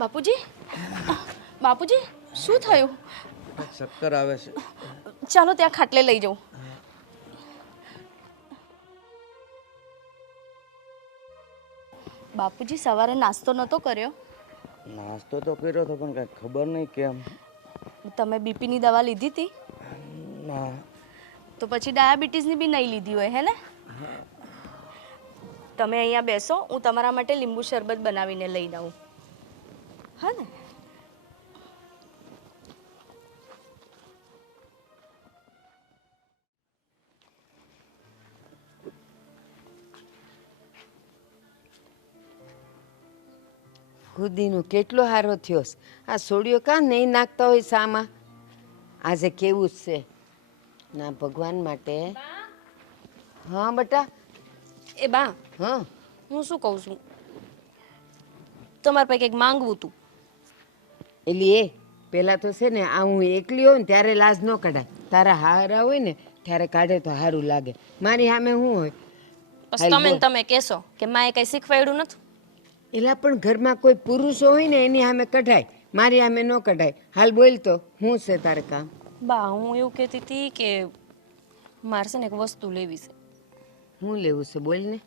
બાપુજી, બાપુજી, શું થયું? ચક્કર આવે છે. ચાલો ત્યાં ખાટલે લઈ જાઉં. બાપુજી, સવારે નાસ્તો નહોતો કર્યો? નાસ્તો તો કર્યો હતો પણ કાંઈ ખબર નહીં કેમ. તમે બીપીની દવા લીધી હતી? ના. તો પછી ડાયાબિટીસની બી નહીં લીધી હોય હે ને? તમે અહીંયા બેસો, હું તમારા માટે લીંબુ શરબત બનાવીને લઈને આવું. હા ને? ખુદીનો કેટલો હારો થયો છે. આ સોડિયો કાં નહીં નાખતા હોય સામાં. આજે કેવું જ છે ના ભગવાન માટે. હા બેટા. એ બા, હા હું શું કહું છું, તમારા પાસે કંઈક માંગવું હતું. એલી એ પેલા તો છે ને આ હું એકલી હોય ને ત્યારે લાજ ન કઢાય. તારા હારા હોય ને ત્યારે કાઢે તો સારું લાગે. મારી સામે શું હોય? બસ હાલ તમે બોલ. ને તમે કહેશો કે માએ કંઈ શીખવાડ્યું નથી. એલા પણ ઘરમાં કોઈ પુરુષો હોય ને એની સામે કઢાય, મારી સામે ન કઢાય. હાલ બોલ તો શું છે તારે કામ? બા, હું એવું કહેતી હતી કે મારે છે ને એક વસ્તુ લેવી છે. શું લેવું છે બોલ ને.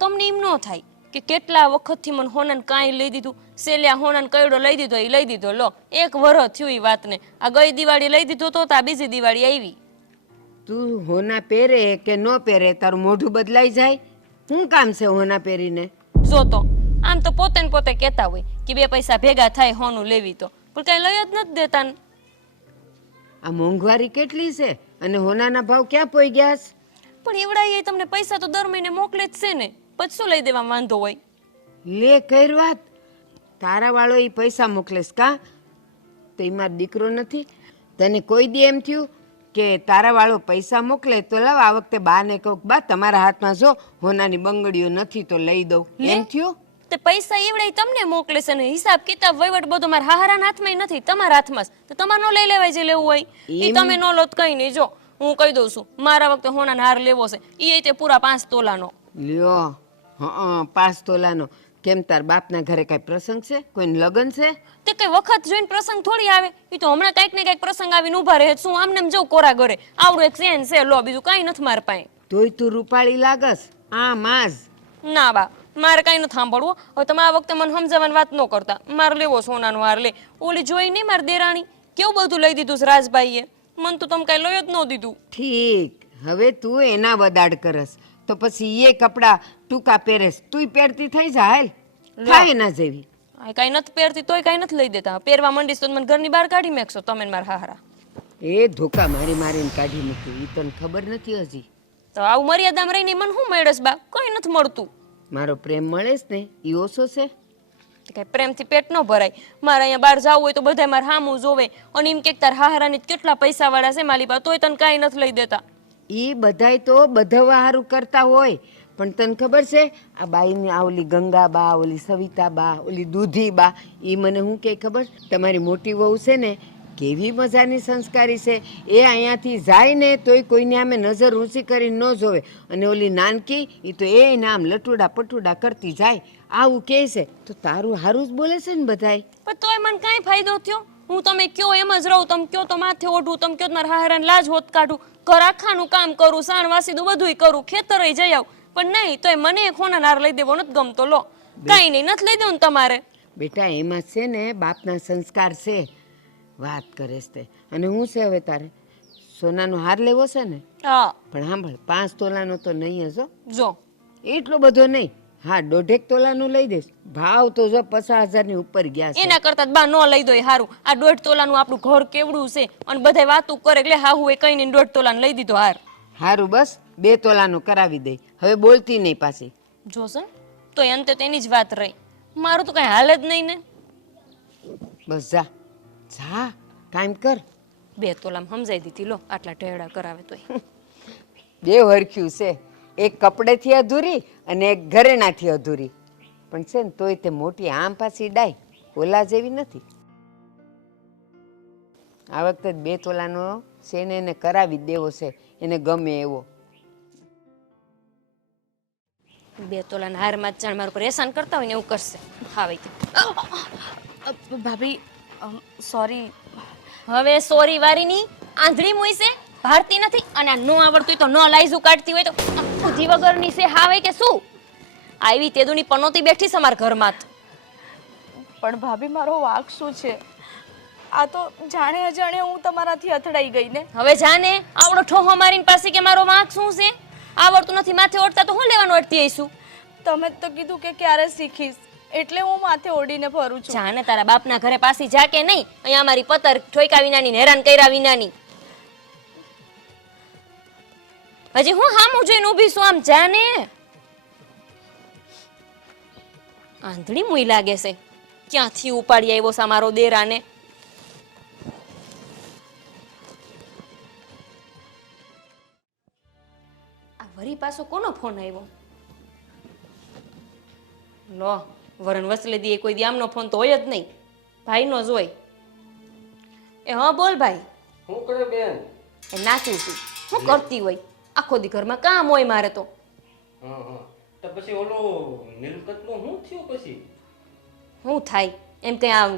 તમને એમ ન થાય કે કેટલા વખતથી મને હોનાને કાંઈ લઈ દીધું, સેલ્યા હોનાને કયડો લઈ દીધો, એ લઈ દીધો. લો, એક વરસ થયું એ વાતને. આ ગઈ દિવાળી લઈ દીધો તો આ બીજી દિવાળી આવી. તું હોના પહેરે કે ન પહેરે તારું મોઢું બદલાઈ જાય. શું કામ છે હોના પહેરીને? જો તો આમ તો પોતે ને પોતે કહેતા હોય કે બે પૈસા ભેગા થાય હોનું લેવી તો, પણ કાંઈ લઈ જ નથી દેતા ને. આ મોંઘવારી કેટલી છે અને હોનાના ભાવ ક્યાં પોઈ ગયા છે? પણ એવડા તમને પૈસા તો દર મહિને મોકલે જ છે ને, પછી શું લઈ દેવા વાંધો હોય? લે કર વાત. તારા વાળો એ પૈસા મોકલેશ કા? તો એમાં દીકરો નથી? તને કોઈ દી એમ થયું કે તારા વાળો પૈસા મોકલે તો લાવ આ વખતે બા ને કહું બા તમારા હાથમાં જો હોનાની બંગડીઓ નથી તો લઈ દઉં, એમ થયું? તે પૈસા એવડા તમને મોકલે છે ને હિસાબ કિતાબ વહીવટ બધો મારા હાહારાના હાથમાં નથી, તમારા હાથમાં જ. તો તમારે ન લઈ લેવાય જે લેવું હોય એ. તમે ન લો તો કઈ નહીં. જો હું કહી દઉં છું, મારા વખતે હોનાનો હાર લેવો છે એ તે પૂરા 5 તોલાનો. લ્યો, હા 5 તોલાનો. કેમ તાર બાપના ઘરે કાંઈ પ્રસંગ છે? કોઈને લગ્ન છે? તે કઈ વખત જોઈને પ્રસંગ થોડી આવે. એ તો હમણાં કઈક ને કઈક પ્રસંગ આવીને ઉભા રહે. શું આમને એમ જવું કોરા ઘરે આવડું એક ચેન છે, લો બીજું કઈ નથી મારા પાસે. તોય તું રૂપાળી લાગસ. આ માજ ના બા, મારે કઈ નથી સાંભળવું. હવે તમે આ વખતે મને સમજાવવાની વાત ન કરતા. મારે લેવો સોનાનો હાર લે. ઓલી જોઈ નહીં મારી દેરાણી કેવું બધું લઈ દીધું છે રાજભાઈએ. મને તો તમે કઈ લઈ જ ન દીધું. ઠીક, હવે તું એના વદાડ કરસ તો પછી એ કપડા ટૂંકા પહેરેસ તુંય પહેરતી થઈ જા. હાલ થાય ના જેવી. કઈ નથી પહેરતી તોય કઈ નથી લઈ દેતા. પહેરવા માંડીશ તો મને ઘરની બહાર કાઢી મેકશો તમે ને મારા હારા. એ ધોકા મારી મારીને કાઢી મૂકી. એ તને ખબર નથી હજી. તો આવું મર્યાદામાં રહીને મને શું મળેસ બા? કઈ નથી મળતું. મારો પ્રેમ મળેસ ને એ ઓછો છે? કઈ પ્રેમથી પેટ ન ભરાય. મારે અહીંયા બહાર જવું હોય તો બધા મારે સામું જોવે અને એમ કે તાર હારાની કેટલા પૈસા વાળા છે મારી પાસે, તોય તને કાંઈ નથી લઈ દેતા. એ બધાય તો બધવા હારું કરતા હોય, પણ તને ખબર છે આ બાઈની આ ઓલી ગંગા બા, ઓલી સવિતા બા, ઓલી દૂધી બા, એ મને શું કે ખબર? તમારી મોટી વહુ છે ને કેવી મજાની સંસ્કારી છે. એ અહીંયાથી જાય ને તોય કોઈને આમે નજર ઊંચી કરીને ન જોવે. અને ઓલી નાનકી એ તો એ નામ લટુડા પટુડા કરતી જાય. આવું કહે છે તો તારું હારું જ બોલે છે ને બધાય. પણ તોય મને કાંઈ ફાયદો થયો? હું તમે કયો એમ જ રહું. તમે કયો તો માથે ઓઢું, તમે કયો તો મારા હારાને લાજ હોત કાઢું, ઘર આખાનું કામ કરું, સાણ વાસીદું બધુંય કરું, ખેતરે જઈ આવું. પણ નહીં, તોય મને એક હોનાનો હાર લઈ દેવો નથી ગમતો. લો કાંઈ નહીં, નથી લઈ દેવું ને તમારે. બેટા એમાં છે ને બાપના સંસ્કાર છે. વાત કરે તે. અને હું છે હવે તારે સોનાનો હાર લેવો છે ને? હા પણ સાંભળ 5 તોલાનો તો નહીં જ હો. જો એટલો બધો નહીં. હા 1.5 તોલાનું લઈ દઈશ. ભાવ તો જો 50,000 ની ઉપર ગયા છે. એના કરતા બા ન લઈ દો એ હારું. આ 1.5 તોલાનું આપણું ઘર કેવડું છે અને બધા વાતું કરે એટલે હા હું એ કઈ નહીં 1.5 તોલાનું લઈ દીધો હાર. હારું બસ 2 તોલાનું કરાવી દઈ. હવે બોલતી નહીં પાછી. જોશે તો અંતે તેની જ વાત રહી. મારું તો કઈ હાલ જ નહીં ને. બસ જા જા કામ કર. 2 તોલામાં સમજાઈ દીધી. લો આટલા ઢેડા કરાવે તોય. બે હરખ્યું છે. એક કપડેથી અધૂરી અને એક ઘરેણાથી અધૂરી. પણ છે ને તોય તે મોટી આમ પાછી ડાય ઓલા જેવી નથી. આ વખતે 2 તોલાનો છે ને એને કરાવી દેવો છે. એને ગમે એવો. 2 તોલાના હારમાં જ જાણ મારું પર એહસાન કરતા હોય ને એવું કરશે. હા ભાઈ ભાભી સોરી. હવે સોરી વારીની આંધળી મુઈ છે, ભારતી નથી. અને આ નો આવડતું હોય તો નો લાઈઝુ કાઢતી હોય તો બુદ્ધિ વગરની છે હાવે કે શું? આવી તેદુની પનોતી બેઠી છે મારા ઘરમાં. પણ ભાભી મારો વાંક શું છે? આ તો જાણે અજાણે હું તમારાથી અથડાઈ ગઈ ને. હવે જાને આવડો ઠોહો મારીને પાસે કે મારો વાંક શું છે? આવડતું નથી માથે ઓઢતા તો હું લેવાનું અડતી આવીશું? તમે જ તો કીધું કે ક્યારે શીખીશ, એટલે હું માથે ઓઢીને ફરું છું. જાને તારા બાપના ઘરે પાછી જા કે નહીં? અહીંયા મારી પતર ઠોયકા વિનાની ને હેરાન કર્યા વિનાની. હજી હું હામું જોઈને ઊભી છું? આમ જાને આંધળી મુઈ લાગે છે. ક્યાંથી ઉપાડી આવ્યો છે મારો દેરાને? આ વરી પાછો કોનો ફોન આવ્યો? લો વરણ વસલે દી કોઈ દી આમનો ફોન તો હોય જ નહીં, ભાઈનો જ હોય. એ હા બોલ ભાઈ. શું કરે બેન? એ નાચું છું. શું કરતી હોય? આખો દી ઘરમાં કામ હોય મારે તો. હા હા, તો પછી ઓલું મિલકતનું શું થયું પછી? શું થાય એમ? કંઈ આ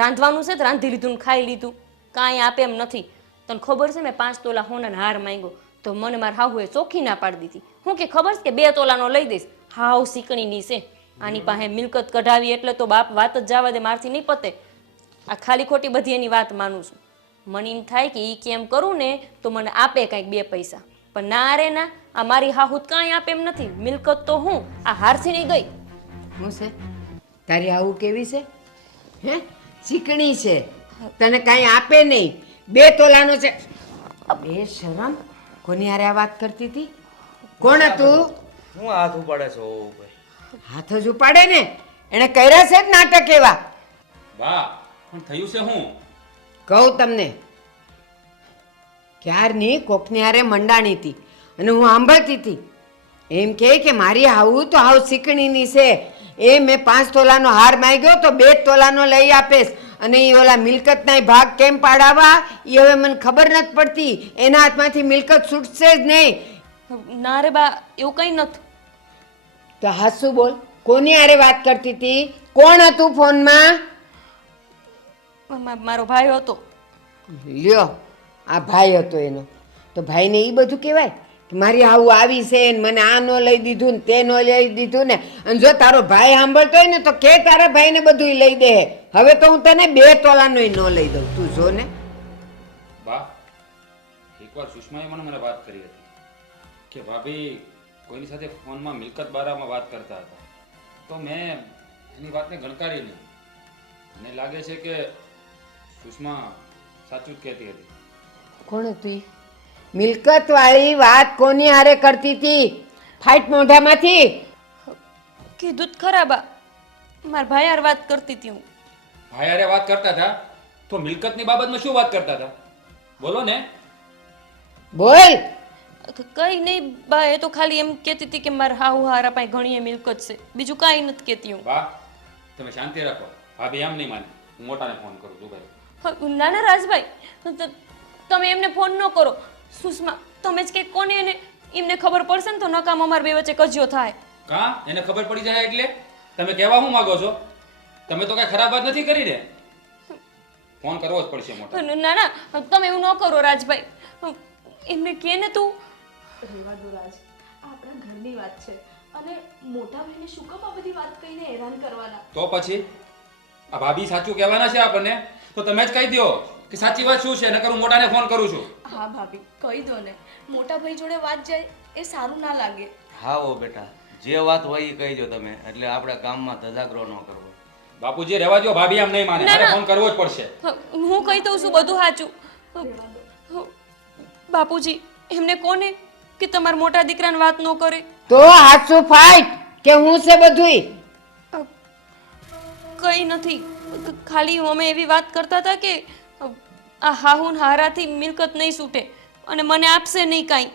રાંધવાનું છે તો રાંધી લીધું ને ખાઈ લીધું, કાંઈ આપે એમ નથી. તને ખબર છે મેં 5 તોલા હોનાનો હાર માંગ્યો તો મને મારા હાહુએ ચોખ્ખી ના પાડી દીધી. હું કે ખબર છે કે 2 તોલાનો લઈ દઈશ. હાવ શીકણીની છે. આની પાસે મિલકત કઢાવી એટલે તો બાપ વાત જ જવા દે, મારથી નહીં પતે. આ ખાલી ખોટી બધી એની વાત માનું છું. મને એમ થાય કે એ કેમ કરું ને તો મને આપે કાંઈક 2 પૈસા, પણ ના રે ના, આ મારી હાહુત કાંઈ આપે એમ નથી. મિલકત તો હું આ હારથી નહીં ગઈ. હું છે તારી આવું કેવી છે? હે ચીકણી છે, તને કાંઈ આપે નહીં. 2 તોલાનો છે. બે શરમ, કોની હારે આ વાત કરતી હતી? કોણ હતું? હું હાથ ઉપાડે છો ભાઈ? હાથ જ ઉપાડે ને, એને કર્યા છે જ નાટક એવા. વાહ, પણ થયું છે હું? કહું તમને, ક્યારની કોકની હારે મંડાણી હતી અને હું સાંભળતી હતી. એમ કે મારી હાવું તો હાવ શીકણીની છે. એ મેં 5 તોલાનો હાર માંગ્યો તો 2 તોલાનો લઈ આપેશ. અને એ ઓલા મિલકતના ભાગ કેમ પાડાવા એ હવે મને ખબર નથી પડતી. એના હાથમાંથી મિલકત છૂટશે જ નહીં. ના રે બા, એવું કંઈ નથી. તો હાસુ બોલ, કોની હારે વાત કરતી હતી? કોણ હતું ફોનમાં? મારો ભાઈ હતો. લ્યો, આ ભાઈ હતો એનો. તો ભાઈને એ બધું કહેવાય કે મારી આવું આવી છે ને મને આ ન લઈ દીધું ને તે ન લઈ દીધું ને? અને જો તારો ભાઈ સાંભળતો હોય ને તો કે તારા ભાઈને બધું લઈ દે. હવે તો હું તને 2 તોલાનો ન લઈ દઉં, તું જો ને. બા, એકવાર સુષ્માએ મને વાત કરી હતી કે ભાભી કોઈની સાથે ફોનમાં મિલકત બારામાં વાત કરતા હતા, તો મેં એની વાતને ગણકારી નહીં. મને લાગે છે કે સુષ્મા સાચું જ કહેતી હતી. કોણ હતી? મિલકત વાળી વાત કોની હારે કરતી હતી? ફાઈટ મોઢામાંથી. કીધું જ ખરા બા, મારા ભાઈ હારે વાત કરતી હતી હું. ભાઈ હારે વાત કરતા હતા તો મિલકતની બાબતમાં શું વાત કરતા હતા? બોલો ને. બોલ. કઈ નહીં બા, એ તો ખાલી એમ કહેતી હતી કે મારા હાહુ હારા પાસે ઘણી મિલકત છે, બીજું કાંઈ નથી કહેતી હું. બા, તમે શાંતિ રાખો. ભાભી એમ નહીં માને. હું મોટાને ફોન કરું છું ભાઈ. ના ના રાજભાઈ, તમે એમને ફોન ન કરો. સુષ્મા તમે જ કે કોને, એને એમને ખબર પડશે ને તો નકામ અમાર બે વચ્ચે કજિયો થાય. કા એને ખબર પડી જાય એટલે તમે કહેવા શું માંગો છો? તમે તો કઈ ખરાબ વાત નથી કરી ને. ફોન કરવો જ પડશે મોટા. ના ના, તમે એવું ન કરો રાજભાઈ. એમને કે ને તું. રેવા દો રાજ, આ આપણા ઘરની વાત છે અને મોટા ભાઈને શું કામ આ બધી વાત કહીને હેરાન કરવાના? તો પછી આ ભાભી સાચું કહેવાના છે આપણને, તો તમે જ કહી દો કે સાચી વાત શું છે, નકર હું મોટાને ફોન કરું છું. હા ભાભી, કહી દો ને. મોટા ભાઈ જોડે વાત જાય એ સારું ના લાગે. હા ઓ બેટા, જે વાત હોય એ કહીજો તમે, એટલે આપણે ગામમાં ધજાગરો ન કરવો. બાપુજી રહેવા દો, ભાભી આમ નહીં માને. મારે ફોન કરવો જ પડશે. હું કહી દઉં છું બધું સાચું. બાપુજી એમને કોને કે તમારા મોટા દીકરાને વાત ન કરે? તો હાચું ફાઈટ કે હું છે બધુંય? કઈ નથી, ખાલી અમે એવી વાત કરતા હતા કે આ હાહુન હારાથી મિલકત નહીં છૂટે અને મને આપશે નહીં કાંઈ.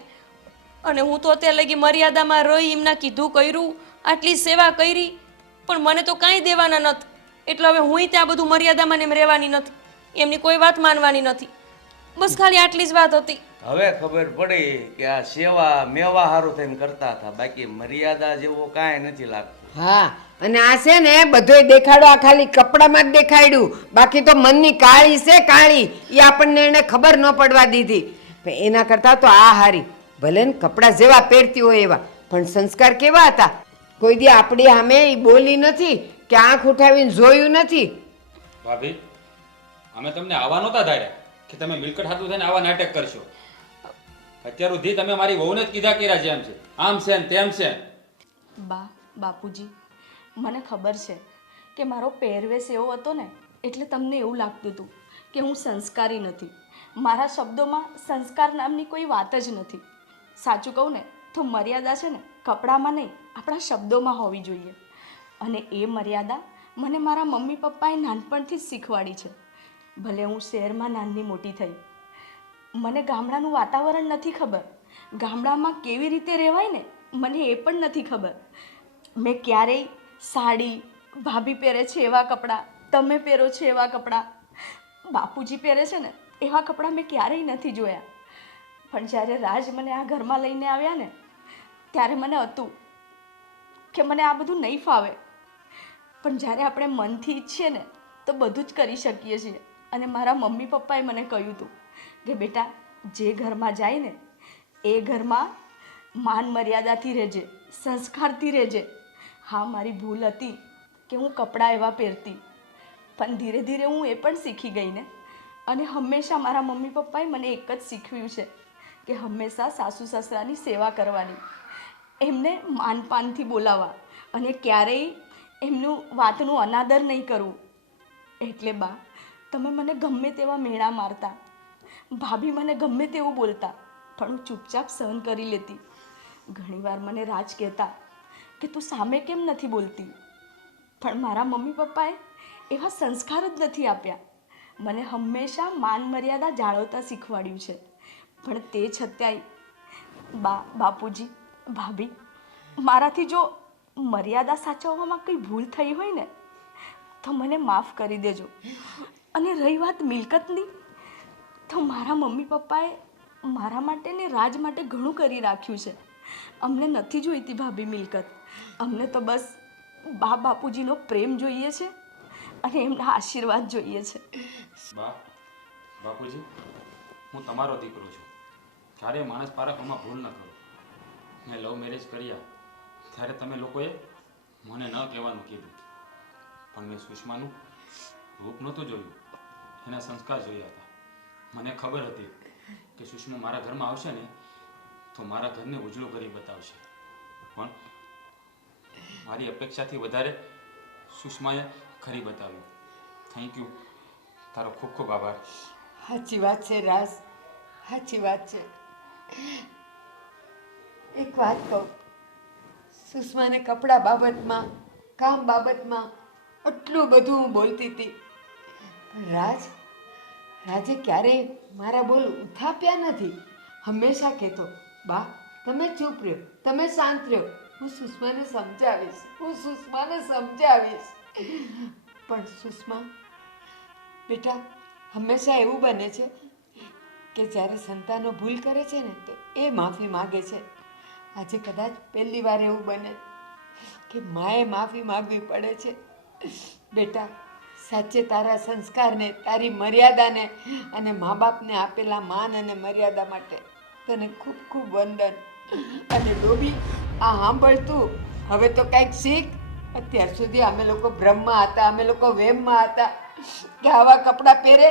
અને હું તો અત્યારે લગી મર્યાદામાં રહી, એમના કીધું કર્યું, આટલી સેવા કરી, પણ મને તો કાંઈ દેવાના નથી. એટલે હવે હું ત્યાં બધું મર્યાદામાં ને એમ રહેવાની નથી, એમની કોઈ વાત માનવાની નથી. બસ ખાલી આટલી જ વાત હતી. હવે ખબર પડી કે આ સેવા મેવા હારું થઈને કરતા હતા, બાકી મર્યાદા જેવું કાંઈ નથી લાગતું. હા, અને આ છે ને બધોય દેખાડો આ ખાલી કપડામાં જ દેખાડ્યું, બાકી તો મનની કાળી છે કાળી, એ આપણને એને ખબર ન પડવા દીધી. પણ એના કરતાં તો આ હારી, ભલે ને કપડાં જેવા પહેરતી હોય એવા, પણ સંસ્કાર કેવા હતા. કોઈ દી આપણી સામે ઈ બોલી નથી કે આંખ ઉઠાવીને જોયું નથી. ભાભી, અમે તમને આવા નહોતા ધાર્યા કે તમે મિલકત હાથું થઈને આવા નાટક કરશો. અત્યાર સુધી તમે મારી વહુને જ કીધા કર્યા જેમ છે, આમ છે ને તેમ છે. બાપુજી, મને ખબર છે કે મારો પહેરવેશ એવો હતો ને એટલે તમને એવું લાગતું હતું કે હું સંસ્કારી નથી. મારા શબ્દોમાં સંસ્કાર નામની કોઈ વાત જ નથી. સાચું કહું ને તો મર્યાદા છે ને કપડામાં નહીં, આપણા શબ્દોમાં હોવી જોઈએ. અને એ મર્યાદા મને મારા મમ્મી પપ્પાએ નાનપણથી જ શીખવાડી છે. ભલે હું શહેરમાં નાની મોટી થઈ, મને ગામડાનું વાતાવરણ નથી ખબર, ગામડામાં કેવી રીતે રહેવાય ને મને એ પણ નથી ખબર. મેં ક્યારેય સાડી, ભાભી પહેરે છે એવા કપડાં, તમે પહેરો છો એવા કપડાં, બાપુજી પહેરે છે ને એવા કપડાં મેં ક્યારેય નથી જોયા. પણ જ્યારે રાજ મને આ ઘરમાં લઈને આવ્યા ને ત્યારે મને હતું કે મને આ બધું નહીં ફાવે. પણ જ્યારે આપણે મનથી ઈચ્છીએ ને તો બધું જ કરી શકીએ છીએ. અને મારા મમ્મી પપ્પાએ મને કહ્યું હતું કે બેટા, જે ઘરમાં જાય ને એ ઘરમાં માન મર્યાદાથી રહેજે, સંસ્કારથી રહેજે. હા, મારી ભૂલ હતી કે હું કપડાં એવા પહેરતી, પણ ધીરે ધીરે હું એ પણ શીખી ગઈ ને. અને હંમેશા મારા મમ્મી પપ્પાએ મને એક જ શીખવ્યું છે કે હંમેશા સાસુ સસરાની સેવા કરવાની, એમને માનપાનથી બોલાવવા અને ક્યારેય એમનું વાતનું અનાદર નહીં કરવું. એટલે બા, તમે મને ગમે તેવા મેણા મારતા, ભાભી મને ગમે તેવું બોલતા, પણ હું ચૂપચાપ સહન કરી લેતી. ઘણીવાર મને રાજ કહેતા કે તું સામે કેમ નથી બોલતી, પણ મારા મમ્મી પપ્પાએ એવા સંસ્કાર જ નથી આપ્યા. મને હંમેશા માન મર્યાદા જાળવતા શીખવાડ્યું છે. પણ તે છતાંય બાપુજી, ભાભી, મારાથી જો મર્યાદા સાચવવામાં કંઈ ભૂલ થઈ હોય ને તો મને માફ કરી દેજો. અને રહી વાત મિલકતની, તો મારા મમ્મી પપ્પાએ મારા માટે ને રાજ માટે ઘણું કરી રાખ્યું છે. અમને નથી જોઈતી ભાભી મિલકત, અમને તો બસ બાપુજીનો પ્રેમ જોઈએ છે અને એમના આશીર્વાદ જોઈએ છે. બાપુજી, હું તમારો દીકરો છું, ક્યારે માણસ પારખવામાં ભૂલ ન કરો. મેં લવ મેરેજ કર્યા ત્યારે તમે લોકોએ મને ન કહેવાનું કીધું, પણ મેં સુષ્માનું રૂપ નહોતું જોયું, એના સંસ્કાર જોયા હતા. મને ખબર હતી કે સુષ્મા મારા ઘરમાં આવશે ને તો મારા ઘરને ઉજળું કરી બતાવશે. પણ મારી અપેક્ષાથી વધારે સુષ્માએ કરી બતાવ્યું. થેન્ક યુ, તારો ખૂબ ખૂબ આભાર. સાચી વાત છે રાજ, સાચી વાત છે. એક વાત કહું, સુષ્માને કપડા બાબતમાં, કામ બાબતમાં આટલું બધું હું બોલતી હતી, પણ રાજે ક્યારેય મારા બોલ ઉથાપ્યા નથી. હંમેશા કહેતો, બા તમે ચૂપ રહ્યો, તમે શાંત રહ્યો, હું સુષ્માને સમજાવીશ, હું સુષ્માને સમજાવીશ. પણ સુષ્મા બેટા, હંમેશા એવું બને છે કે જ્યારે સંતાનો ભૂલ કરે છે ને તો એ માફી માગે છે. આજે કદાચ પહેલી વાર એવું બને કે માએ માફી માગવી પડે છે. બેટા, સાચે તારા સંસ્કારને, તારી મર્યાદાને અને મા બાપને આપેલા માન અને મર્યાદા માટે તને ખૂબ ખૂબ વંદન. અને ડોબી, આ સાંભળતું હવે તો કંઈક શીખ. અત્યાર સુધી અમે લોકો ભ્રમમાં હતા, અમે લોકો વહેમમાં હતા કે આવા કપડાં પહેરે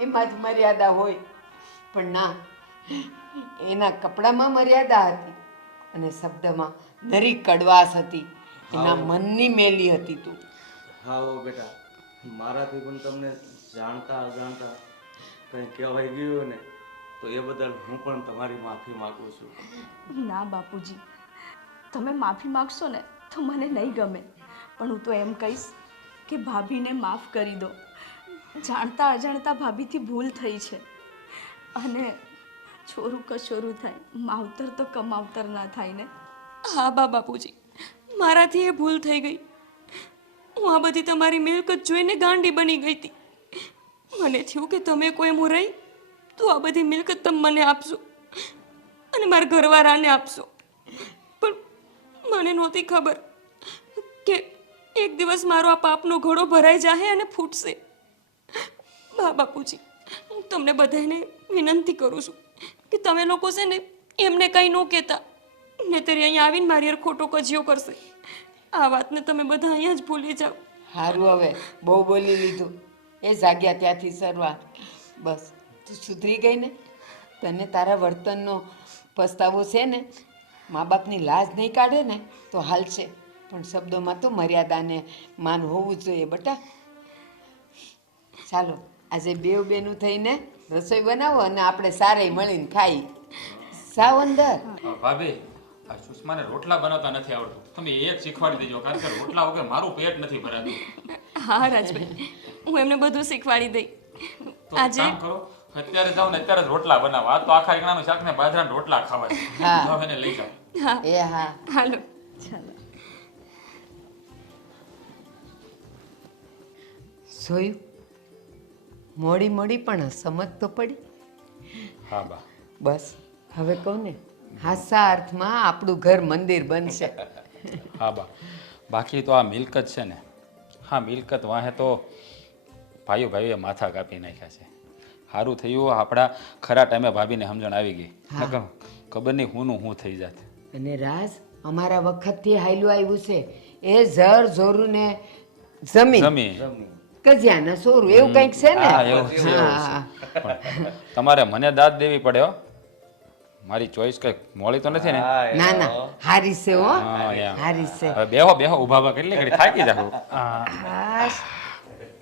એમાં જ મર્યાદા હોય. પણ ના, એના કપડામાં મર્યાદા હતી અને શબ્દમાં નરી કડવાશ હતી, એના મનની મેલી હતી. તું હા હો બેટા, મારાથી પણ તમને જાણતા અજાણતા કંઈ કહેવાય ગયું ને તો એ બદલ હું પણ તમારી માફી માગું છું. ના બાપુજી, તમે માફી માગશો ને તો મને નહીં ગમે, પણ હું તો એમ કહીશ કે ભાભીને માફ કરી દો. જાણતા અજાણતા ભાભીથી ભૂલ થઈ છે, અને છોરું કછોરું થાય, માવતર તો કમાવતર ના થાય ને. હા બાપુજી, મારાથી એ ભૂલ થઈ ગઈ. હું આ બધી તમારી મિલકત જોઈને ગાંડી બની ગઈ હતી. મને થયું કે તમે કોઈ હું રહી તો આ બધી મિલકત તમે મને આપશો અને મારા ઘરવાળાને આપશો. પણ મને નહોતી ખબર કે એક દિવસ મારો આ પાપનો ઘડો ભરાઈ જાય અને ફૂટશે. બાપુજી, હું તમને બધાને વિનંતી કરું છું કે તમે લોકો છે ને એમને કંઈ ન કહેતા, નહીંતર અહીંયા આવીને મારી હારે ખોટો કજિયો કરશે. આ વાતને તમે બધા અહીંયા જ ભૂલી જાઓ. સારું, હવે બહુ બોલી લીધું. એ જાગ્યા ત્યાંથી સરવા. બસ તું સુધરી ગઈ ને? તને તારા વર્તનનો પસ્તાવો છે ને? મા બાપની લાજ નહીં કાઢે ને તો હાલશે, પણ શબ્દોમાં તો મર્યાદાને માન હોવું જોઈએ બેટા. ચાલો આજે બેનું થઈને રસોઈ બનાવો અને આપણે સારે મળીને ખાઈ. સાવ અંદર. ભાભી, આ સુષ્માને રોટલા બનાવતા નથી આવડતું. તમે એક શીખવાડી દેજો, કારણ કે રોટલા વગર મારું પેટ નથી ભરાતું. હા રાજભાઈ, હું એમને બધું શીખવાડી દઈ. તો એક કામ કરો, અત્યારે જાઓ ને અત્યારે જ રોટલા બનાવો. આ તો આખા રીંગણાનું શાક ને બાજરાના રોટલા ખાવા છે. હા. જાઓ એને લઈ જાઓ. હા એ હા. હાલો. ચાલો. જોયું? મોડી મોડી પણ સમજ તો પડી. હા બા. બસ હવે કહું ને, હાસા અર્થમાં આપણું ઘર મંદિર બનશે. હા બા, બાકી તો આ મિલકત છે ને, હા મિલકત વાહે તો ભાઈઓએ માથા કાપી નાખ્યા છે. સારું થયું આપણા ખરા ટાઈમે ભાભીને સમજણ આવી ગઈ. નકર ખબર નહીં હુંનું હું થઈ જાત. અને રાજ, અમારા વખતથી હાયલું આવ્યું છે એ જર જોરું ને જમીન જમી કજિયાના સોરું એવું કંઈક છે ને. હા, એવું છે, એવું હા. પણ તમારે મને દાદ દેવી પડે હો. મારી ચોઈસ કઈ મોળી તો નથી ને? ના ના, હારી છે હો, હા, એમ. હારી છે. હવે બેહો બેહો ઊભા કેટલી ઘડી થાકી જાવ. હાશ.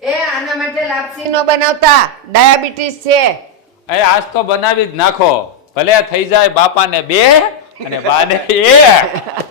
એ આના માટે લાપસી નો બનાવતા, ડાયાબિટીસ છે. એ આજ તો બનાવી જ નાખો, ભલે થઈ જાય બાપાને 2 અને બાને 1.